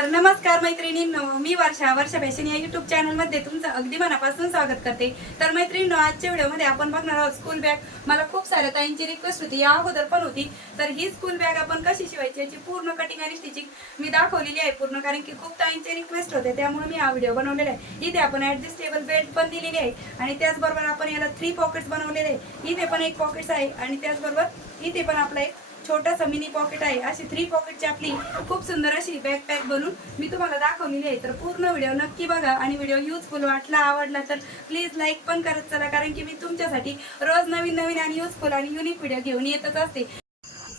तर नमस्कार मैत्रिणींनो मी वर्षा वर्षा फॅशन या युट्यूब चॅनलमध्ये तुमचं अगदी मनापासून स्वागत करते. तर मैत्रिणींनो आजच्या व्हिडिओमध्ये आपण बघणार आहोत स्कूल बॅग मला खूप साऱ्या ताईंची रिक्वेस्ट होती या अगोदर पण होती. तर ही स्कूल बॅग आपण कशी शिवायची याची पूर्ण कटिंग आणि स्टिचिंग मी दाखवलेली आहे पूर्ण कारण की खूप ताईंचे रिक्वेस्ट होते त्यामुळे मी हा व्हिडिओ बनवलेला आहे. इथे आपण ॲडजस्टेबल बेल्ट पण दिलेली आहे आणि त्याचबरोबर आपण याला थ्री पॉकेट्स बनवलेले आहे. इथे पण एक पॉकेट्स आहे आणि त्याचबरोबर इथे पण आपला एक छोटासा मिनी पॉकेट आहे. अशी थ्री पॉकेटची आपली खूप सुंदर अशी बॅग पॅक बनवून मी तुम्हाला दाखवलेली आहे. तर पूर्ण व्हिडिओ नक्की बघा आणि व्हिडिओ युजफुल वाटला आवडला तर प्लीज लाईक पण करत चला कारण की मी तुमच्यासाठी रोज नवीन नवीन आणि युजफुल आणि युनिक व्हिडिओ घेऊन येतच असते.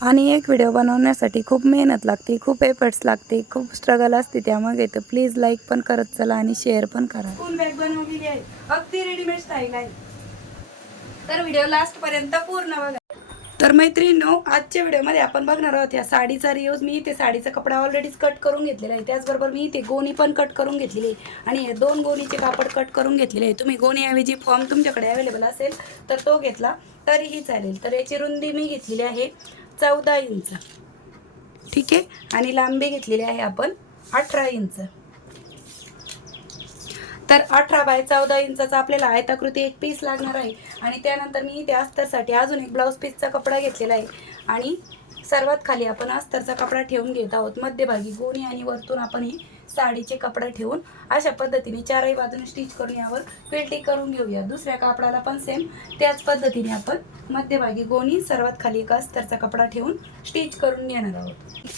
आणि एक व्हिडिओ बनवण्यासाठी खूप मेहनत लागते खूप एफर्ट्स लागते खूप स्ट्रगल असते त्यामागे. तर प्लीज लाईक पण करत चला आणि शेअर पण करा. स्कूल बॅग बनवलेली आहे. अगदी रेडीमेड स्टाईल आहे. तर व्हिडिओ लास्ट पर्यंत पूर्ण बघा. तर मैत्रिणींनो आजच्या व्हिडिओमध्ये आपण बघणार आहोत या साडीचा रियूज मी इथे साडीचा कपडा ऑलरेडीच कट करून घेतलेला आहे. त्याचबरोबर मी इथे गोणी पण कट करून घेतलेली आहे. आणि दोन गोणीचे कापड कट करून घेतलेले आहे. तुम्ही गोणीऐवजी फॉर्म तुमच्याकडे अवेलेबल असेल तर तो घेतला. तरीही चालेल. तर याची रुंदी मी घेतलेली आहे चौदा इंच. ठीक आहे? आणि लांबी घेतलेली आहे आपण अठरा इंच. तर अठरा बाय चौदा इंचाचा आपल्याला आयताकृती एक पीस लागणार आहे. आणि त्यानंतर मी त्या अस्तरसाठी अजून एक ब्लाऊज पीसचा कपडा घेतलेला आहे. आणि सर्वात खाली आपण अस्तरचा कपडा ठेवून घेत आहोत. मध्यभागी गोणी आणि वरतून आपण ही साडीचे कपडा ठेवून अशा पद्धतीने चारही बाजूने स्टिच करून यावर पेल्टिंग करून घेऊया. दुसऱ्या कापडाला पण सेम त्याच पद्धतीने आपण मध्यभागी गोणी सर्वात खाली एक अस्तरचा कपडा ठेवून स्टिच करून घेणार आहोत.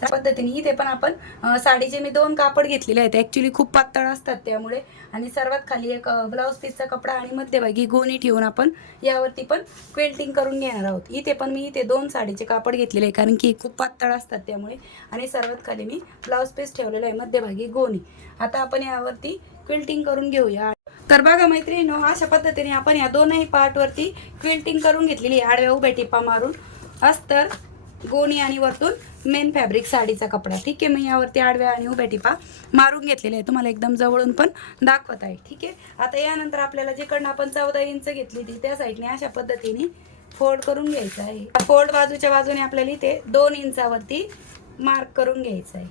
त्या पद्धतीने इथे पण आपण साडीचे मी दोन कापड घेतलेले आहेत. ॲक्च्युली खूप पातळ असतात त्यामुळे. आणि सर्वात खाली एक ब्लाऊज पीसचा कपडा आणि मध्यभागी गोणी ठेवून आपण यावरती पण क्वेल्टिंग करून घेणार आहोत. इथे पण मी इथे दोन साडीचे कापड घेतलेले आहे कारण की खूप पातळ असतात त्यामुळे. आणि सर्वात खाली मी ब्लाऊज पीस ठेवलेला आहे मध्यभागी गोणी. आता आपण यावरती क्विल्टिंग करून घेऊया. तर बघा मैत्रिणी अशा पद्धतीने आपण या दोनही पार्टवरती क्विल्टिंग करून घेतलेली आहे. आडव्या उभ्या टिपा मारून. अस्तर. गोणी आणि वरतून मेन फॅब्रिक साडीचा कपडा. ठीक आहे मी यावरती आडव्या आणि उभ्या टिपा मारून घेतलेले आहे तुम्हाला एकदम जवळून पण दाखवत आहे. ठीक आहे? आता यानंतर आपल्याला जिकडनं आपण चौदा इंच घेतली ती त्या साईडने अशा पद्धतीने फोल्ड करून घ्यायचं आहे. फोल्ड बाजूच्या बाजूने आपल्याला इथे दोन इंचावरती मार्क करून घ्यायचं आहे.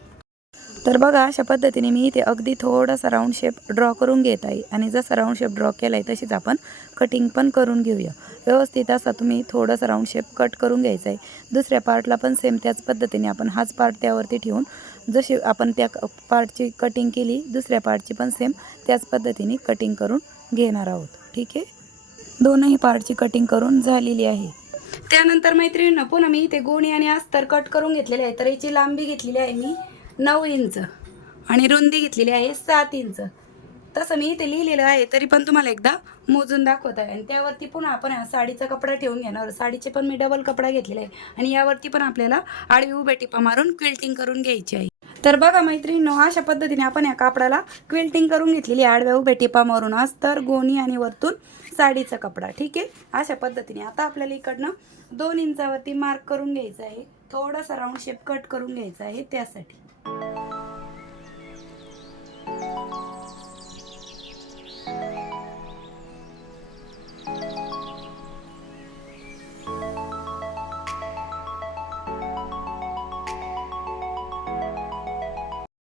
तर बघा अशा पद्धतीने मी इथे अगदी थोडासा राऊंड शेप ड्रॉ करून घेत आहे. आणि जसा राऊंड शेप ड्रॉ केला आहे तशीच आपण कटिंग पण करून घेऊया. व्यवस्थित असा तुम्ही थोडासा राऊंड शेप कट करून घ्यायचा आहे दुसऱ्या पार्टला पण सेम त्याच पद्धतीने आपण हाच पार्ट त्यावरती ठेवून जशी आपण त्या पार्टची कटिंग केली दुसऱ्या पार्टची पण सेम त्याच पद्धतीने कटिंग करून घेणार आहोत. ठीक आहे? दोनही पार्टची कटिंग करून झालेली आहे. त्यानंतर मैत्रिणीनं पुन्हा मी इथे गोणी आणि अस्तर कट करून घेतलेले आहे. तर याची लांबी घेतलेली आहे मी. नऊ इंच. आणि रुंदी घेतलेली आहे सात इंच. तसं मी इथे लिहिलेलं आहे तरी पण तुम्हाला एकदा मोजून दाखवत आहे. आणि त्यावरती पुन्हा आपण हा साडीचा कपडा ठेवून घेणार साडीचे पण मी डबल कपडा घेतलेला आहे. आणि यावरती पण आपल्याला आडवी उभ्या टिपा मारून क्विल्टिंग करून घ्यायची आहे. तर बघा मैत्रिणींनो अशा पद्धतीने आपण या कापडाला क्विल्टिंग करून घेतलेली आहे. आडव्या उभ्या टिपा मारून अस्तर गोणी आणि वरतून साडीचा कपडा. ठीक आहे? अशा पद्धतीने. आता आपल्याला इकडनं दोन इंचावरती मार्क करून घ्यायचा आहे. थोडासा राऊंड शेप कट करून घ्यायचा आहे त्यासाठी.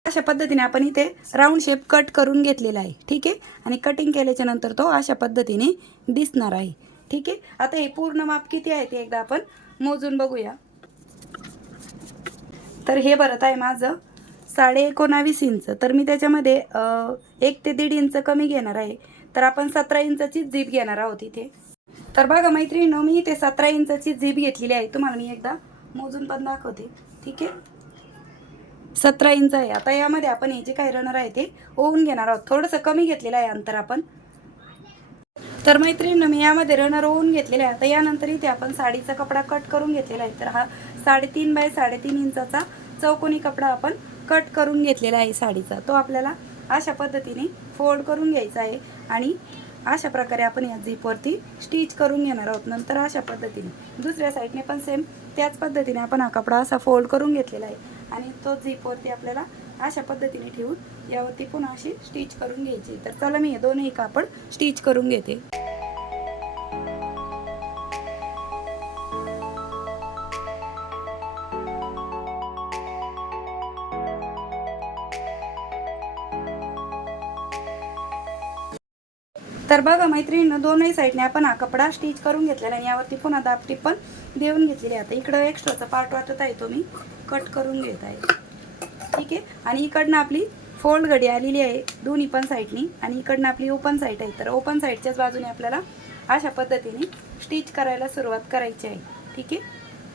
अशा पद्धतीने आपण इथे राऊंड शेप कट करून घेतलेला आहे. ठीक आहे? आणि कटिंग केल्याच्यानंतर तो अशा पद्धतीने दिसणार आहे. ठीक आहे? आता हे पूर्ण माप किती आहे ते एकदा आपण मोजून बघूया. तर हे भरत आहे माझं. साडे एकोणावीस इंच. तर मी त्याच्यामध्ये एक ते दीड इंच कमी घेणार आहे. तर आपण सतरा इंचाची झीप घेणार आहोत इथे. तर बघा मैत्रिणीनं मी इथे सतरा इंचाची झीप घेतलेली आहे. तुम्हाला मी एकदा मोजून पण दाखवते. ठीक आहे? सतरा इंच आहे. आता यामध्ये आपण हे जे काही रनर आहे ते ओवून घेणार आहोत. थोडंसं कमी घेतलेलं आहे अंतर आपण. तर मैत्रिणीनं मी यामध्ये रनर ओवून घेतलेले आहे. आता यानंतर इथे आपण साडीचा कपडा कट करून घेतलेला आहे. तर हा साडेतीन बाय साडेतीन इंचाचा चौकोनी कपडा आपण कट करून घेतलेला आहे साडीचा. तो आपल्याला अशा पद्धतीने फोल्ड करून घ्यायचा आहे आणि अशा प्रकारे आपण या झिपवरती स्टिच करून घेणार आहोत. नंतर अशा पद्धतीने. दुसऱ्या साईडने पण सेम त्याच पद्धतीने आपण हा कपडा असा फोल्ड करून घेतलेला आहे. आणि तो झिपवरती आपल्याला अशा पद्धतीने ठेवून यावरती पुन्हा अशी स्टिच करून घ्यायची. तर चला मी हे दोनही कापड स्टिच करून घेते. तर बघा मैत्रिणीनं दोनही साईडने आपण हा कपडा स्टिच करून घेतलेला आणि यावरती पुन्हा दापटी पण देऊन घेतलेली आहे. आता इकडं एक्स्ट्राचा पार्ट वाटत आहे तो मी कट करून घेत आहे. ठीक आहे? आणि इकडनं आपली फोल्ड घडी आलेली आहे दोन्ही पण साईडनी. आणि इकडनं आपली ओपन साईड आहे. तर ओपन साईडच्याच बाजूने आपल्याला अशा पद्धतीने स्टिच करायला सुरुवात करायची आहे. ठीक आहे?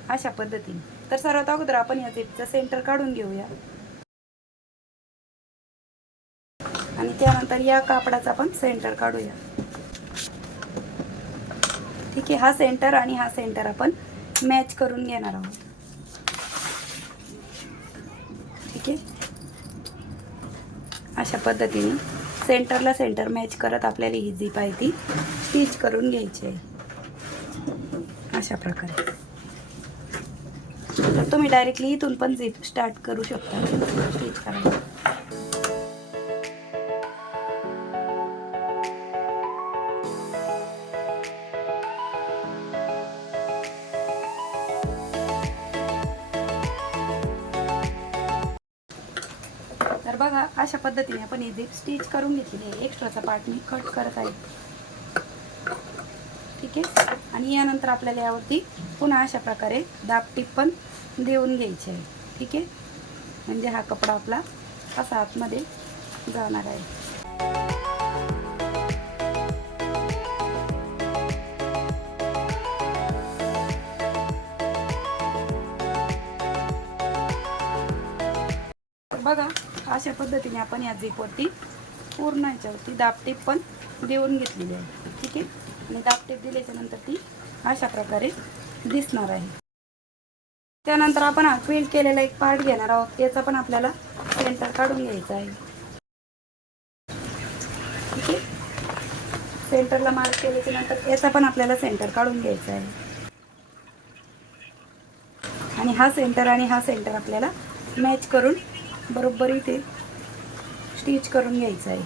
अशा पद्धतीने. तर सर्वात अगोदर आपण या झिपचं सेंटर काढून घेऊया. आणि त्यानंतर या कापडाचा पण सेंटर काढूया. ठीक आहे हा सेंटर आणि हा सेंटर आपण मॅच करून घेणार आहोत. ठीक आहे? अशा पद्धतीने सेंटरला सेंटर मॅच करत आपल्याला ही झीप आहे ती स्टिच करून घ्यायची. आहे अशा प्रकारे. तर तुम्ही डायरेक्टली इथून पण झिप स्टार्ट करू शकता. स्टिच करायला. अशा पद्धतीने आपण ही झिप स्टिच करून घेतलेली आहे एक्स्ट्राचा पार्ट मी कट करत आहे. ठीक आहे? आणि यानंतर आपल्याला यावरती पुन्हा अशा प्रकारे दापटीप पण देऊन घ्यायची आहे. ठीक आहे? म्हणजे हा कपडा आपला असा आतमध्ये जाणार आहे. पद्धतीने आपण या झीपवरती पूर्ण याच्यावरती दाबटेप पण देऊन घेतलेली आहे. ठीक आहे? आणि दाबटेप दिल्याच्या नंतर ती अशा प्रकारे दिसणार आहे. त्यानंतर आपण हा क्विल्ट केलेला एक पार्ट घेणार आहोत. त्याचा पण आपल्याला सेंटर काढून घ्यायचा आहे. ठीक आहे? सेंटरला मार्क केल्याच्यानंतर याचा पण आपल्याला सेंटर काढून घ्यायचा आहे. आणि हा सेंटर आणि हा सेंटर आपल्याला मॅच करून बरोबर इथे स्टिच करून घ्यायचं आहे.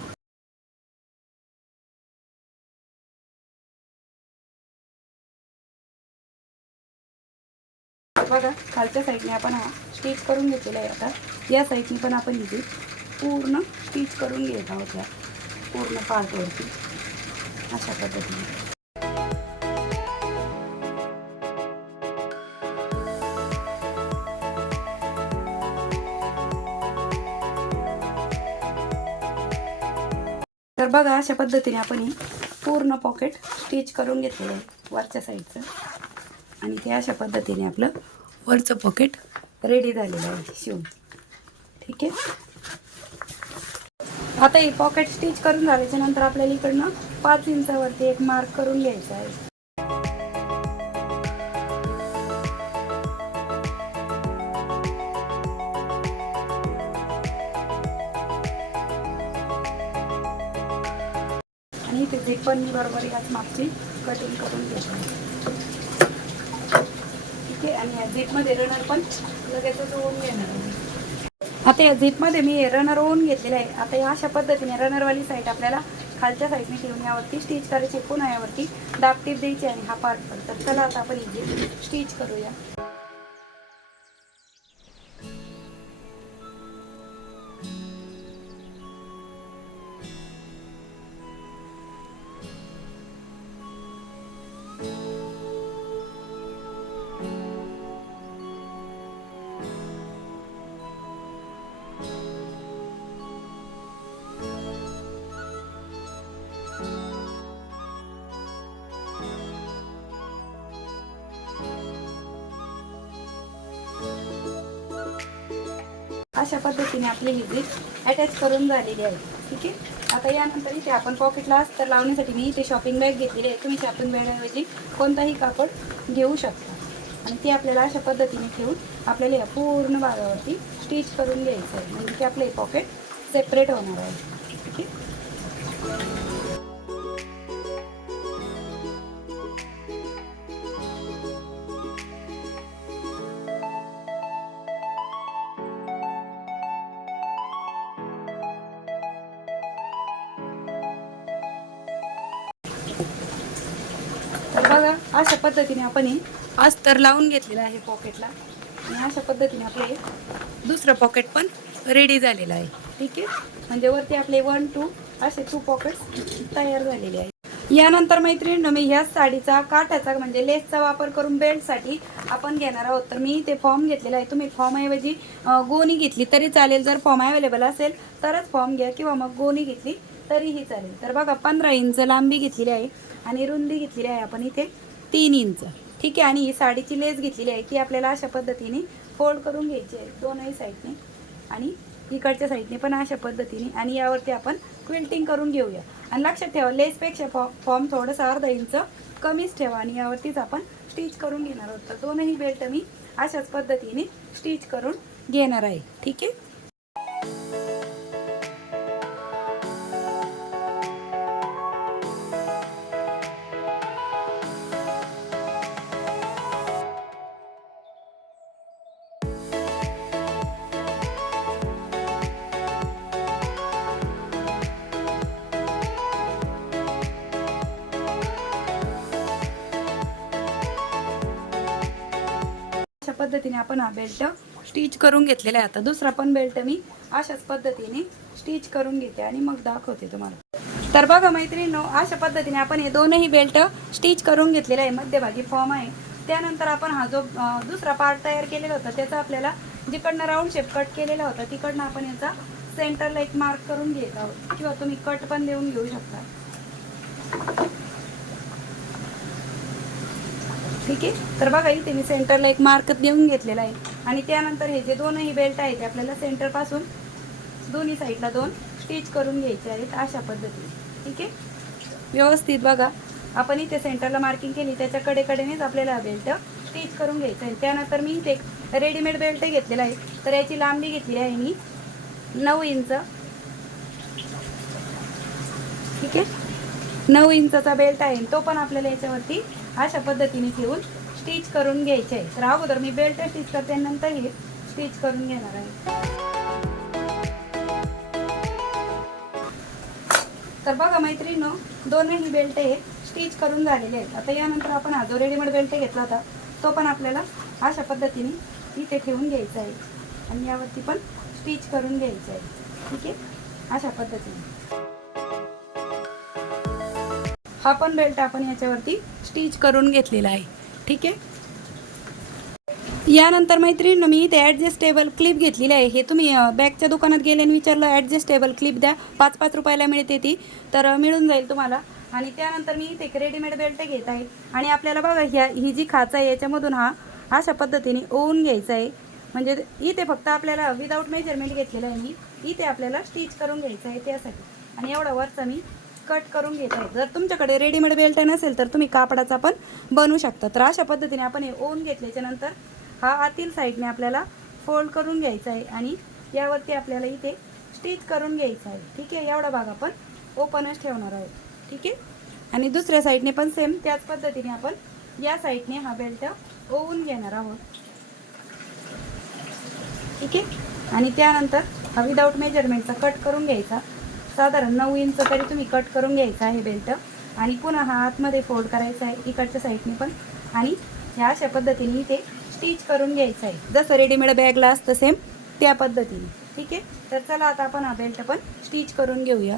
बघा खालच्या साईडने आपण हा स्टिच करून घेतलेला आहे आता. या साईडने पण आपण इथे पूर्ण स्टिच करून घेत आहोत या पूर्ण पार्टवरती अशा पद्धतीने. तर बघा अशा पद्धतीने आपण ही पूर्ण पॉकेट स्टिच करून घेतलेलं आहे वरच्या साईडचं आणि ते अशा पद्धतीने आपलं वरचं पॉकेट रेडी झालेलं आहे शिवून. ठीक आहे? आता ही पॉकेट स्टिच करून झाल्याच्यानंतर आपल्याला इकडनं पाच इंचावरती एक मार्क करून घ्यायचा आहे. पण मी बरोबर याच मागची कटिंग करून घेतो ठीक आहे आणि या झिपमध्ये रनर पण लगेचच ओवून घेणार आता या झिपमध्ये मी रनर ओवून घेतलेलं आहे. आता या अशा पद्धतीने रनरवाली साईड आपल्याला खालच्या साईडने ठेवून यावरती स्टिच करायची पुन्हा यावरती दाबटीप द्यायची आणि हा पार्ट पडतात चला आता आपण इथे स्टिच करूया. आपली ही अटॅच करून झालेली आहे. ठीक आहे? आता यानंतर इथे आपण पॉकेटला अस्तर लावण्यासाठी मी इथे शॉपिंग बॅग घेतलेली आहे. तुम्ही शॉपिंग बॅगऐवजी कोणताही कापड घेऊ शकता. आणि ती आपल्याला अशा पद्धतीने ठेवून आपल्याला या पूर्ण भागावरती स्टिच करून घ्यायचं आहे. म्हणजे की आपलं हे पॉकेट सेपरेट होणार आहे. ठीक आहे? पद्धतीने आपण हे अस्तर लावून घेतलेलं आहे पॉकेटला आणि अशा पद्धतीने आपले हे दुसरं पॉकेट पण रेडी झालेलं आहे. ठीक आहे? म्हणजे वरती आपले वन टू असे टू पॉकेट्स तयार झालेले आहेत. यानंतर मैत्रिणींनो मी ह्याच साडीचा काठाचा म्हणजे लेसचा वापर करून बेल्टसाठी आपण घेणार आहोत. तर मी ते फॉर्म घेतलेला आहे. तुम्ही फॉर्मऐवजी गोणी घेतली तरी चालेल. जर फॉर्म अवेलेबल असेल तरच फॉर्म घ्या. किंवा मग गोणी घेतली तरीही चालेल. तर बघा पंधरा इंच लांबी घेतलेली आहे आणि रुंदी घेतलेली आहे. आपण इथे तीन इंच. ठीक आहे आणि ही साडीची लेस घेतलेली आहे ती आपल्याला अशा पद्धतीने फोल्ड करून घ्यायची आहे दोनही साईडने. आणि इकडच्या साईडने पण अशा पद्धतीने आणि यावरती आपण क्विल्टिंग करून घेऊया. आणि लक्षात ठेवा लेसपेक्षा फॉ फॉर्म थोडंसं अर्धा इंच कमीच ठेवा आणि यावरतीच आपण स्टिच करून घेणार आहोत. तर दोनही बेल्ट मी अशाच पद्धतीने स्टिच करून घेणार आहे. ठीक आहे? आपण हा बेल्ट स्टिच करून घेतलेला आहे आता. दुसरा पण बेल्ट मी अशाच पद्धतीने स्टिच करून घेते आणि मग दाखवते तुम्हाला. तर बघा मैत्रिणींनो अशा पद्धतीने आपण हे दोनही बेल्ट स्टिच करून घेतलेले आहे. मध्यभागी फॉर्म आहे. त्यानंतर आपण हा जो दुसरा पार्ट तयार केलेला होता त्याचा आपल्याला जिकडनं राऊंड शेप कट केलेला होता तिकडनं आपण याचा सेंटरला एक मार्क करून घेत आहोत. किंवा तुम्ही कट पण देऊन घेऊ शकता. ठीक आहे? तर बघा इथे मी सेंटरला एक मार्क देऊन घेतलेला आहे. आणि त्यानंतर हे जे दोनही बेल्ट आहेत ते आपल्याला सेंटरपासून दोन्ही साईडला दोन स्टिच करून घ्यायचे आहेत अशा पद्धतीने. ठीक आहे? व्यवस्थित बघा. आपण इथे सेंटरला मार्किंग केली त्याच्या कडेकडेनेच आपल्याला हा बेल्ट स्टिच करून घ्यायचा आहे. त्यानंतर मी इथे एक रेडीमेड बेल्ट घेतलेला आहे. तर याची लांबी घेतली आहे मी नऊ इंच. ठीक आहे? नऊ इंचचा बेल्ट आहे तो पण आपल्याला याच्यावरती अशा पद्धतीने ठेवून स्टिच करून घ्यायचे आहे. तर अगोदर मी बेल्ट स्टिच करते नंतरही नंतर हे स्टिच करून घेणार आहे. तर बघा मैत्रिणीनो दोनही बेल्ट हे स्टिच करून झालेले आहेत. आता यानंतर आपण हा जो रेडीमेड बेल्ट घेतला होता तो पण आपल्याला अशा पद्धतीने इथे ठेवून घ्यायचा आहे. आणि यावरती पण स्टिच करून घ्यायचं आहे. ठीक आहे? अशा पद्धतीने. हा पण बेल्ट आपण याच्यावरती स्टिच करून घेतलेला आहे. ठीक आहे? यानंतर मैत्रिणीनं मी इथे ॲडजस्टेबल क्लिप घेतलेली आहे. हे तुम्ही बॅगच्या दुकानात गेले आणि विचारलं ॲडजस्टेबल क्लिप द्या पाच पाच रुपयाला मिळते ती. तर मिळून जाईल तुम्हाला. आणि त्यानंतर मी इथे एक रेडीमेड बेल्ट घेत आहे. आणि आपल्याला बघा ह्या ही जी खाच आहे याच्यामधून हा अशा पद्धतीने ओवून घ्यायचा आहे. म्हणजे इथे फक्त आपल्याला विदाऊट मेजरमेंट घेतलेलं आहे मी. इथे आपल्याला स्टिच करून घ्यायचं आहे त्यासाठी. आणि एवढा वरचा मी कट करून घेत आहे. जर तुमच्याकडे रेडीमेड बेल्ट नसेल तर तुम्ही कापडाचा पण बनवू शकता. तर अशा पद्धतीने आपण हे ओन घेतल्याच्या नंतर हा आतील साईडने आपल्याला फोल्ड करून घ्यायचा आहे आणि यावरती आपल्याला इथे स्टिच करून घ्यायचं आहे. ठीक आहे? एवढा भाग आपण ओपनच ठेवणार आहोत. ठीक आहे? आणि दुसऱ्या साईडने पण सेम त्याच पद्धतीने आपण या साईडने हा बेल्ट ओवून घेणार आहोत. ठीक आहे? आणि त्यानंतर हा विदाऊट मेजरमेंटचा कट करून घ्यायचा. साधारण नऊ इंच तरी तुम्ही कट करून घ्यायचा आहे बेल्ट आणि पुन्हा हा आतमध्ये फोल्ड करायचा आहे इकडच्या साईडने पण. आणि ह्या अशा पद्धतीने इथे स्टिच करून घ्यायचं आहे. जसं रेडीमेड बॅगला असतं सेम त्या पद्धतीने. ठीक आहे? तर चला आता आपण हा बेल्ट पण स्टिच करून घेऊया.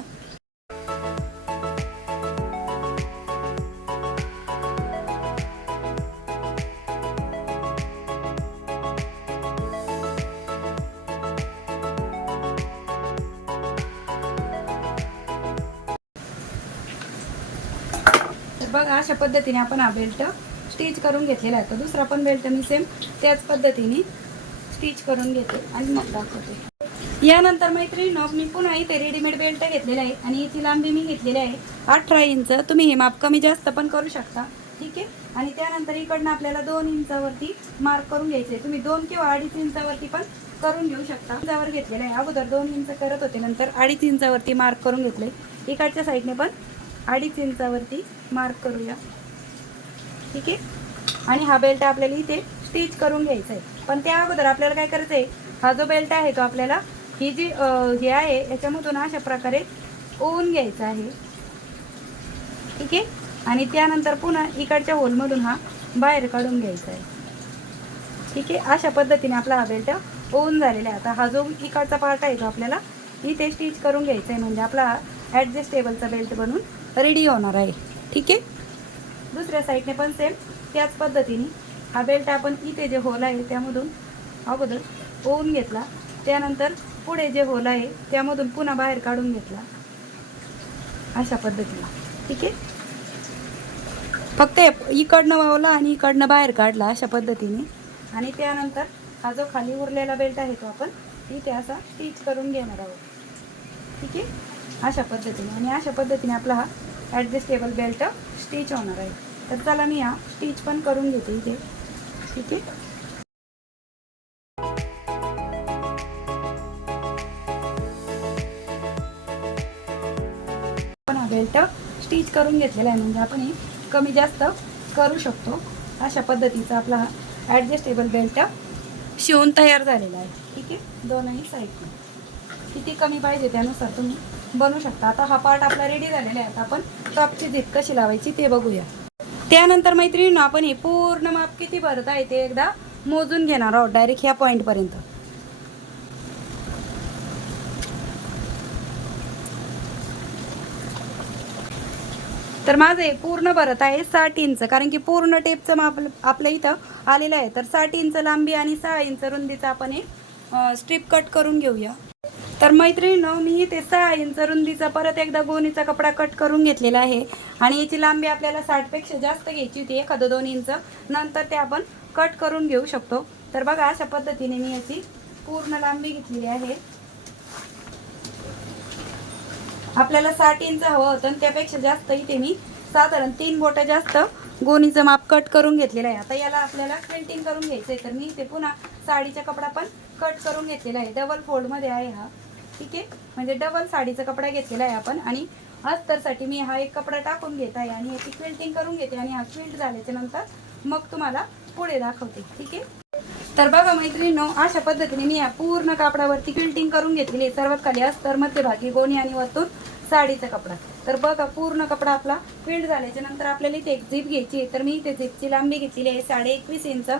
बघा अशा पद्धतीने आपण हा बेल्ट स्टिच करून घेतलेला आहे. तर दुसरा पण बेल्ट मी सेम त्याच पद्धतीने स्टिच करून घेते आणि मग दाखवते. यानंतर मैत्रिणीनं मी पुन्हा इथे रेडीमेड बेल्ट घेतलेला आहे आणि इथे लांबी मी घेतलेली आहे. अठरा इंच तुम्ही हे माप कमी जास्त पण करू शकता. ठीक आहे? आणि त्यानंतर इकडनं आपल्याला दोन इंचावरती मार्क करून घ्यायचे. तुम्ही दोन किंवा अडीच इंचावरती पण करून घेऊ शकता. इंचावर घेतलेलं आहे. अगोदर दोन इंच करत होते नंतर अडीच इंचावरती मार्क करून घेतले. इकडच्या साईडने पण अडीच इंचावरती मार्क करूया. ठीक आहे? आणि हा बेल्ट आपल्याला इथे स्टिच करून घ्यायचा आहे पण त्या अगोदर आपल्याला काय करायचं आहे हा जो बेल्ट आहे तो आपल्याला ही जी हे आहे याच्यामधून अशा प्रकारे ओवून घ्यायचा आहे. ठीक आहे? आणि त्यानंतर पुन्हा इकडच्या होलमधून हा बाहेर काढून घ्यायचा आहे ठीक आहे? अशा पद्धतीने आपला हा बेल्ट ओवून झालेला आहे. आता हा जो इकडचा पार्ट आहे तो आपल्याला इथे स्टिच करून घ्यायचा आहे म्हणजे आपला ॲडजस्टेबलचा बेल्ट बनून रेडी होणार आहे. ठीक आहे? दुसऱ्या साईडने पण सेम त्याच पद्धतीने हा बेल्ट आपण इथे जे होल आहे त्यामधून अगोदर ओवून घेतला. त्यानंतर पुढे जे होल आहे त्यामधून पुन्हा बाहेर काढून घेतला. अशा पद्धतीला ठीक आहे? फक्त इकडनं वावला आणि इकडनं बाहेर काढला अशा पद्धतीने. आणि त्यानंतर हा जो खाली उरलेला बेल्ट आहे तो आपण इथे असा स्टिच करून घेणार आहोत. ठीक आहे? अशा पद्धतीने. आणि अशा पद्धतीने आपला हा ॲडजस्टेबल बेल्ट स्टिच होणार आहे. तर चला मी हा स्टिच पण करून घेते इथे. ठीक आहे? पण हा बेल्ट स्टिच करून घेतलेला आहे. म्हणजे आपण हे कमी जास्त करू शकतो. अशा पद्धतीचा आपला हा ॲडजस्टेबल बेल्ट शिवून तयार झालेला आहे. ठीक आहे? दोनही साईडने किती कमी पाहिजे त्यानुसार तुम्ही बनवू शकता. आता हा पार्ट आपला रेडी झालेला आहे. आता आपण टॉपची झीप कशी लावायची ते बघूया. त्यानंतर मैत्रिणींनो आपण हे पूर्ण माप किती भरत आहे ते एकदा मोजून घेणार आहोत डायरेक्ट ह्या पॉईंटपर्यंत तर माझं हे पूर्ण भरत आहे साठ इंच कारण की पूर्ण टेपचं माप आपल्या इथं आलेलं आहे. तर साठ इंच लांबी आणि सहा इंच रुंदीचं आपण हे स्ट्रीप कट करून घेऊया. तर मैत्रिणीनं मी इथे सहा इंच रुंदीचा परत एकदा गोणीचा कपडा कट करून घेतलेला आहे. आणि याची लांबी आपल्याला साठपेक्षा जास्त घ्यायची होती एखादं दोन इंच. नंतर ते आपण कट करून घेऊ शकतो. तर बघा अशा पद्धतीने मी याची पूर्ण लांबी घेतलेली आहे. आपल्याला साठ इंच हवं होतं आणि त्यापेक्षा जास्त इथे मी साधारण तीन बोटं जास्त गोणीचं माप कट करून घेतलेलं आहे. आता याला आपल्याला प्रिंटिंग करून घ्यायचं आहे तर मी इथे पुन्हा साडीचा कपडा पण कट करून घेतलेला आहे. डबल फोल्डमध्ये आहे हा. ठीक आहे? म्हणजे डबल साडीचा कपडा घेतलेला आहे आपण आणि अस्तरसाठी मी हा एक कपडा टाकून घेत आहे आणि याची क्विल्टिंग करून घेते आणि हा क्विल्ट झाल्याच्यानंतर मग तुम्हाला पुढे दाखवते. ठीक आहे? तर बघा मैत्रिणींनो अशा पद्धतीने मी या पूर्ण कापडावरती क्विल्टिंग करून घेतलेली आहे. सर्वात खाली अस्तर मध्यभागी गोणी आणि वरतून साडीचा कपडा. तर बघा पूर्ण कपडा आपला फिल्ड झाल्याच्यानंतर आपल्याला इथे एक झीप घ्यायची आहे. तर मी इथे झीपची लांबी घेतलेली आहे साडे एकवीस इंच.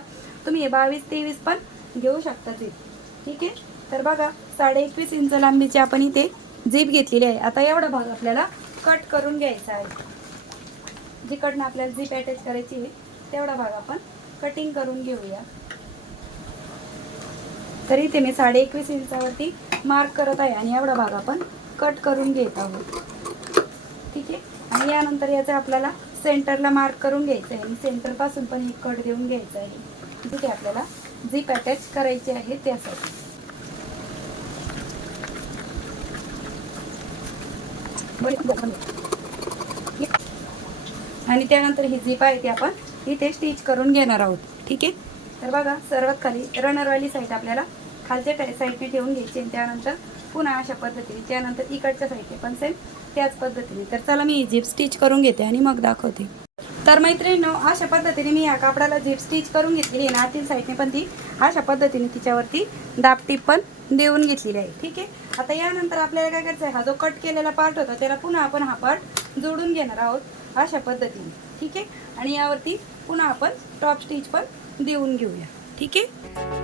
तुम्ही हे बावीस तेवीस पण घेऊ शकता झीप ठीक आहे? तर बघा साडे एकवीस इंच लांबीची आपण इथे झीप घेतलेली आहे. आता एवढा भाग आपल्याला कट करून घ्यायचा आहे. जिकडनं आपल्याला झीप अटॅच करायची आहे तेवढा भाग आपण कटिंग करून घेऊया. तर इथे मी साडे एकवीस इंचावरती मार्क करत आहे आणि एवढा भाग आपण कट करून घेत आहोत. ठीक आहे? आणि यानंतर याचं आपल्याला सेंटरला मार्क करून घ्यायचं आहे. आणि सेंटरपासून पण एक कट देऊन घ्यायचं आहे. जिथे आपल्याला झीप अटॅच करायची आहे त्यासाठी. आणि त्यानंतर ही झीप आहे ती आपण इथे स्टिच करून घेणार आहोत. ठीक आहे? तर बघा सर्वात खाली रनरवाली साईड आपल्याला खालच्या साईडने ठेवून घ्यायची आणि त्यानंतर पुन्हा अशा पद्धतीने त्यानंतर इकडच्या साईडने पण सेम त्याच पद्धतीने. तर चला मी ही झीप स्टिच करून घेते आणि मग दाखवते. तर मैत्रिणीनो अशा पद्धतीने मी या कापडाला झीप स्टिच करून घेतलेली आहे ना आतील साईडने पण ती अशा पद्धतीने तिच्यावरती दापटीप पण देऊन घेतलेली आहे. ठीक आहे? आता यानंतर आपल्याला काय करायचं आहे हा जो कट केलेला पार्ट होता त्याला पुन्हा आपण हा पार्ट जोडून घेणार आहोत अशा पद्धतीने. ठीक आहे? आणि यावरती पुन्हा आपण टॉप स्टिच पण देऊन घेऊया. ठीक आहे?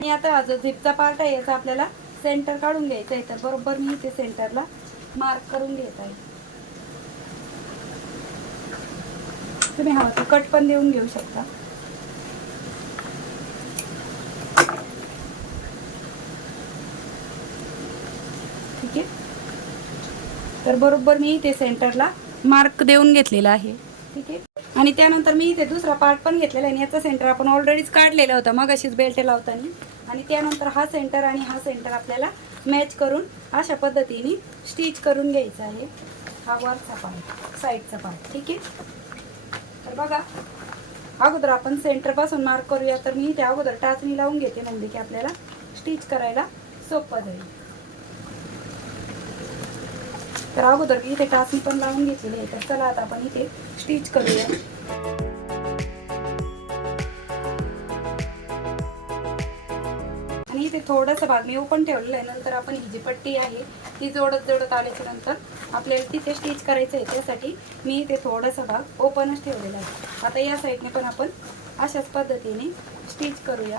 आणि आता हा जो झिपचा पार्ट आहे याचा आपल्याला सेंटर काढून घ्यायचा आहे. तर बरोबर मी इथे सेंटरला मार्क करून घेत आहे. तुम्ही हवा तर कट पण देऊन घेऊ शकता. ठीक आहे? तर बरोबर मी इथे सेंटरला मार्क देऊन घेतलेला आहे. ठीक आहे? आणि त्यानंतर मी इथे दुसरा पार्ट पण घेतलेला आहे आणि याचा सेंटर आपण ऑलरेडीच काढलेला होता मग अशीच बेल्ट लावताना. आणि त्यानंतर हा सेंटर आणि हा सेंटर आपल्याला मॅच करून अशा पद्धतीने स्टिच करून घ्यायचा आहे. हा वरचा पार्ट साईडचा पार्ट ठीक आहे? तर बघा अगोदर आपण सेंटरपासून मार्क करूया तर मी इथे अगोदर टाचणी लावून घेते म्हणजे की आपल्याला स्टिच करायला सोपं जाईल. तर अगोदर मी इथे टाचणी पण लावून घेतलेली आहे तर चला आता आपण इथे स्टिच करूया. इथे थोडासा भाग. मी ओपन ठेवलेला आहे. नंतर आपण ही जी पट्टी आहे ती जोडत जोडत आल्याच्यानंतर आपल्याला तिथे स्टिच करायचं आहे. त्यासाठी मी इथे थोडासा भाग ओपनच ठेवलेला आहे. आता या साईडने पण आपण अशाच पद्धतीने स्टिच करूया.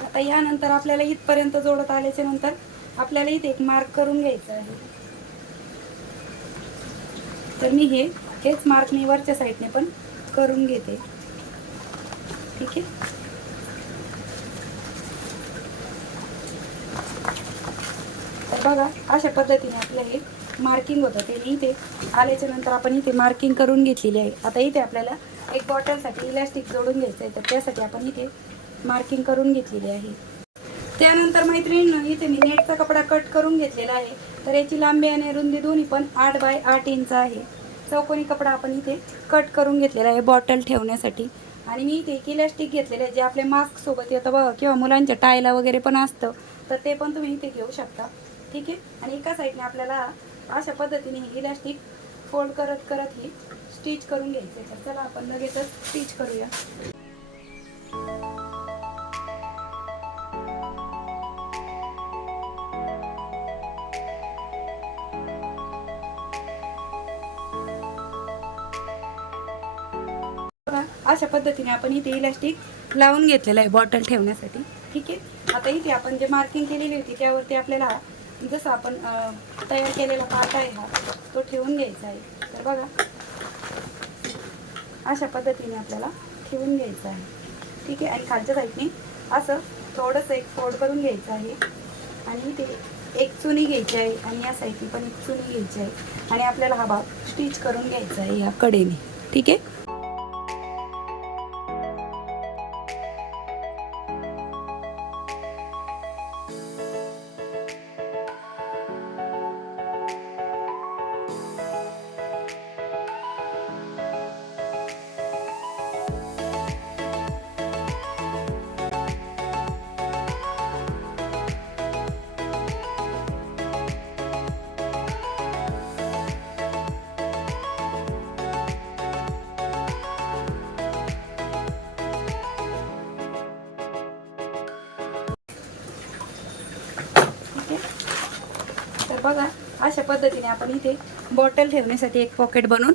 आता यानंतर आपल्याला इथपर्यंत जोडत आल्याच्यानंतर आपल्याला इथे एक मार्क करून घ्यायचा आहे. तर मी हे हेच मार्क मी वरच्या साईडने पण करून घेते. ठीक आहे? तर बघा अशा पद्धतीने आपलं हे मार्किंग होतं. ते मी इथे आल्याच्यानंतर आपण इथे मार्किंग करून घेतलेली आहे. आता इथे आपल्याला एक बॉटलसाठी इलॅस्टिक जोडून घ्यायचं आहे तर त्यासाठी आपण इथे मार्किंग करून घेतलेली आहे. त्यानंतर मैत्रिणींनो इथे मी नेटचा कपडा कट करून घेतलेला आहे. तर याची लांबी आणि रुंदी दोन्ही पण आठ बाय आठ इंच आहे. चौकोनी कपडा आपण इथे कट करून घेतलेला आहे बॉटल ठेवण्यासाठी. आणि मी इथे एक इलॅस्टिक घेतलेलं आहे जे आपले मास्कसोबत येतं बघा किंवा मुलांच्या टायला वगैरे पण असतं तर ते पण तुम्ही इथे घेऊ शकता. ठीक आहे? आणि एका साईडने आपल्याला अशा पद्धतीने ही इलॅस्टिक फोल्ड करत करत ही स्टिच करून घ्यायचं आहे. तर चला आपण लगेचच स्टिच करूया. अशा पद्धतीने आपण इथे इलॅस्टिक लावून घेतलेलं आहे बॉटल ठेवण्यासाठी. ठीक आहे? आता इथे आपण जे मार्किंग केलेली होती त्यावरती आपल्याला जसं आपण तयार केलेला पाट आहे हा तो ठेवून घ्यायचा आहे. तर बघा. अशा पद्धतीने आपल्याला ठेवून घ्यायचं आहे. ठीक आहे? आणि खालच्या साईडने असं थोडंसं एक फोड करून घ्यायचं आहे. आणि इथे एक चुनी घ्यायची आहे आणि या साईडने पण एक चुनी घ्यायची आहे. आणि आपल्याला हा भाग स्टिच करून घ्यायचा आहे या कडेने. ठीक आहे? बघा अशा पद्धतीने आपण इथे बॉटल ठेवण्यासाठी एक पॉकेट बनवून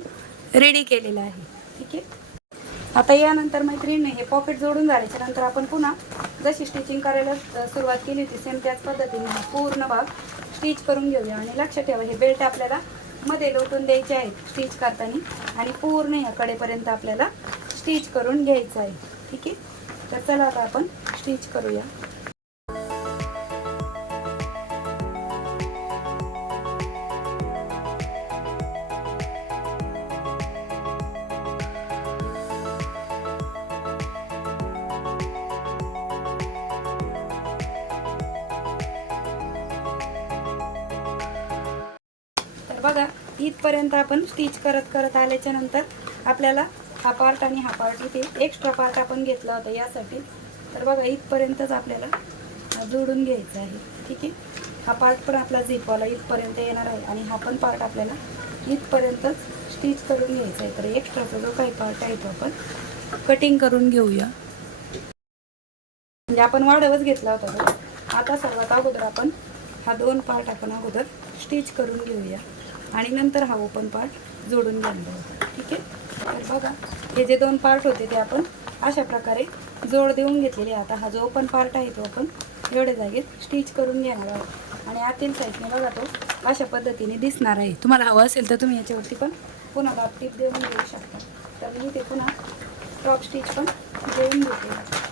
रेडी केलेलं आहे. ठीक आहे? आता यानंतर मैत्रिणीने हे पॉकेट जोडून झाल्याच्यानंतर आपण पुन्हा जशी स्टिचिंग करायला सुरुवात केली होती सेम त्याच पद्धतीने पूर्ण भाग स्टिच करून घेऊया. आणि लक्षात ठेवा हे बेल्ट आपल्याला मध्ये लोटून द्यायचे आहेत स्टिच करताना. आणि पूर्ण या कडेपर्यंत आपल्याला स्टिच करून घ्यायचं आहे. ठीक आहे? तर चला आता आपण स्टिच करूया. इथपर्यंत आपण स्टिच करत करत आल्याच्यानंतर आपल्याला हा पार्ट आणि हा पार्ट इथे एक्स्ट्रा पार्ट आपण घेतला होता यासाठी. तर बघा इथपर्यंतच आपल्याला जोडून घ्यायचा आहे. ठीक आहे? हा पार्ट पण आपला झिपवाला इथपर्यंत येणार आहे आणि हा पण पार्ट आपल्याला इथपर्यंतच स्टिच करून घ्यायचा आहे. तर एक्स्ट्राचा जो काही पार्ट आहे तो आपण कटिंग करून घेऊया. म्हणजे आपण वाढवच घेतला होता तो. आता सर्वात अगोदर आपण हा दोन पार्ट आपण अगोदर स्टिच करून घेऊया. आणि नंतर हा ओपन पार्ट जोडून घेणार होता ठीक आहे? तर बघा हे जे दोन पार्ट होते ते आपण अशा प्रकारे जोड देऊन घेतलेले आहे. आता हा जो ओपन पार्ट आहे तो आपण एवढ्या जागेत स्टिच करून घेणार आहोत. आणि आतील साईडने बघा तो अशा पद्धतीने दिसणार आहे. तुम्हाला हवं असेल तर तुम्ही याच्यावरती पण पुन्हा बाबतीत देऊन घेऊ शकता. तर मी ते पुन्हा टॉप स्टिच पण देऊन घेते.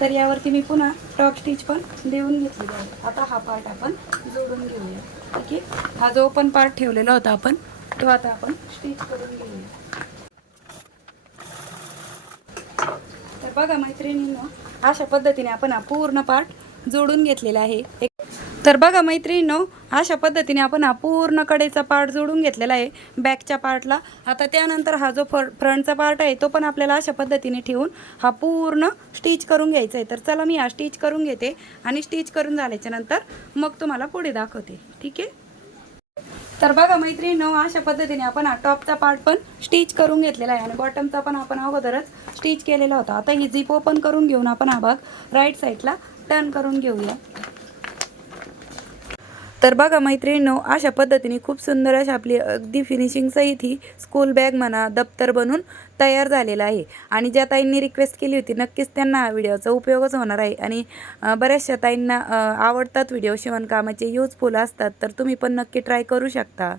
तर यावरती मी पुन्हा टॉप स्टिच पण देऊन घेतलेली आहे. आता हा पार्ट आपण जोडून घेऊया. ठीक आहे? हा जो पण पार्ट ठेवलेला होता आपण तो आता आपण स्टिच करून घेऊया. तर बघा मैत्रिणींनो अशा पद्धतीने आपण हा पूर्ण पार्ट जोडून घेतलेला आहे. तर बघा मैत्रिणींनो अशा पद्धतीने आपण हा पूर्ण कडेचा पार्ट जोडून घेतलेला आहे बॅकच्या पार्टला आता त्यानंतर हा जो फर फ्रंटचा पार्ट आहे तो पण आपल्याला अशा पद्धतीने ठेवून हा पूर्ण स्टिच करून घ्यायचा आहे. तर चला मी हा स्टिच करून घेते आणि स्टिच करून झाल्याच्यानंतर मग तुम्हाला पुढे दाखवते. ठीक आहे? तर बघा मैत्रिणींनो अशा पद्धतीने आपण हा टॉपचा पार्ट पण स्टिच करून घेतलेला आहे. आणि बॉटमचा पण आपण अगोदरच स्टिच केलेला होता. आता ही झीप ओपन करून घेऊन आपण हा भाग राईट साईडला टर्न करून घेऊया. तर बघा मैत्रिणींनो अशा पद्धतीने खूप सुंदर अशा आपली अगदी फिनिशिंगसहित ही स्कूल बॅग म्हणा दप्तर बनून तयार झालेला आहे. आणि ज्या ताईंनी रिक्वेस्ट केली होती नक्कीच त्यांना हा व्हिडिओचा उपयोगच होणार आहे. आणि बऱ्याचशा ताईंना आवडतात व्हिडिओ शिवणकामाचे युजफुल असतात तर तुम्ही पण नक्की ट्राय करू शकता.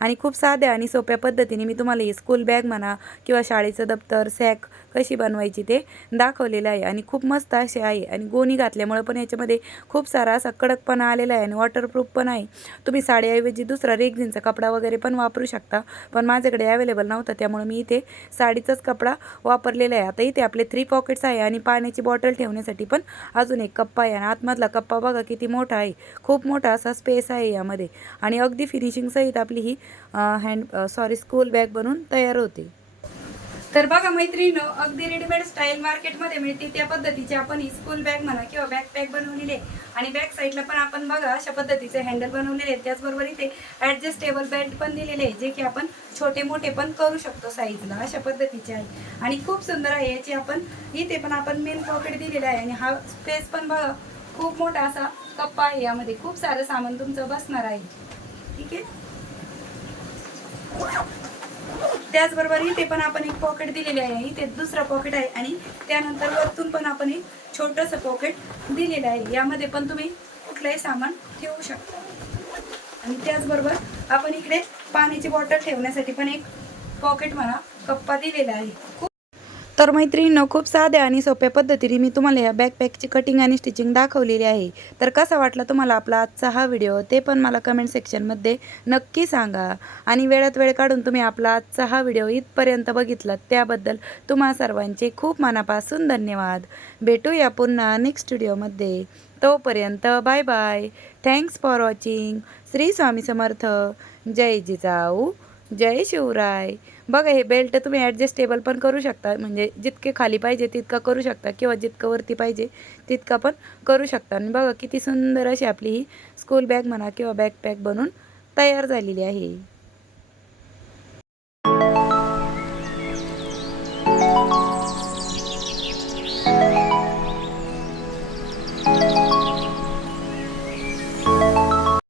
आणि खूप साध्या आणि सोप्या पद्धतीने मी तुम्हाला ही स्कूल बॅग म्हणा किंवा शाळेचं दप्तर सॅक कशी बनवायची ते दाखवलेलं आहे. आणि खूप मस्त असे आहे. आणि गोणी घातल्यामुळं पण याच्यामध्ये खूप सारा असा कडकपणा आलेला आहे आणि वॉटरप्रूफ पण आहे. तुम्ही साडीऐवजी दुसरा रेग्झिनचा कपडा वगैरे पण वापरू शकता. पण माझ्याकडे अवेलेबल नव्हता त्यामुळे मी इथे साडीचाच कपडा वापरलेला आहे. आता इथे आपले थ्री पॉकेट्स आहे आणि पाण्याची बॉटल ठेवण्यासाठी पण अजून एक कप्पा आहे. आणि आतमधला कप्पा बघा किती मोठा आहे. खूप मोठा असा स्पेस आहे यामध्ये. आणि अगदी फिनिशिंगसहित आपली ही हँड सॉरी स्कूल बॅग बनून तयार होते. तर बघा मैत्रिणीनो अगदी रेडीमेड स्टाईल मार्केटमध्ये मिळते त्या पद्धतीची आपण ही स्कूल बॅग म्हणा किंवा बॅग पॅक बनवलेली. आहे आणि बॅक साईडला पण आपण बघा अशा पद्धतीचे हँडल बनवलेले आहेत. त्याचबरोबर इथे ॲडजस्टेबल बेल्ट पण दिलेले आहे जे की आपण छोटे मोठे पण करू शकतो साईजला अशा पद्धतीचे आहे आणि खूप सुंदर आहे याची आपण इथे पण आपण मेन पॉकेट दिलेला आहे. आणि हा स्पेस पण बघा खूप मोठा असा कप्पा आहे. यामध्ये खूप सारं सामान तुमचं बसणार आहे. ठीक आहे? त्याचबरोबर इथे पण आपण एक पॉकेट दिलेले आहे. इथे दुसरा पॉकेट आहे आणि त्यानंतर वरतून पण आपण एक छोटंसं पॉकेट दिलेलं आहे. यामध्ये पण तुम्ही कुठलंही सामान ठेवू शकता. आणि त्याचबरोबर आपण इकडे पाण्याची बॉटल ठेवण्यासाठी पण एक पॉकेट म्हणा कप्पा दिलेला आहे. तर मैत्रिणीनं खूप साध्या आणि सोप्या पद्धतीने मी तुम्हाला या बॅकपॅकची कटिंग आणि स्टिचिंग दाखवलेली आहे. तर कसा वाटला तुम्हाला आपला आजचा हा व्हिडिओ ते पण मला कमेंट सेक्शनमध्ये नक्की सांगा. आणि वेळात वेळ काढून तुम्ही आपला आजचा हा व्हिडिओ इथपर्यंत बघितलात त्याबद्दल तुम्हा सर्वांचे खूप मनापासून धन्यवाद. भेटूया पुन्हा नेक्स्ट व्हिडिओमध्ये तोपर्यंत bye bye thanks for watching Shri Swami Samarth. जय जिजाऊ. जय शिवराय. बघा हे बेल्ट तुम्ही ॲडजस्टेबल पण करू शकता. म्हणजे जितके खाली पाहिजे तितका करू शकता. किंवा जितकं वरती पाहिजे तितका पण करू शकता. आणि बघा किती सुंदर अशी आपली ही स्कूल बॅग म्हणा किंवा बॅकपॅक बनून तयार झालेली आहे.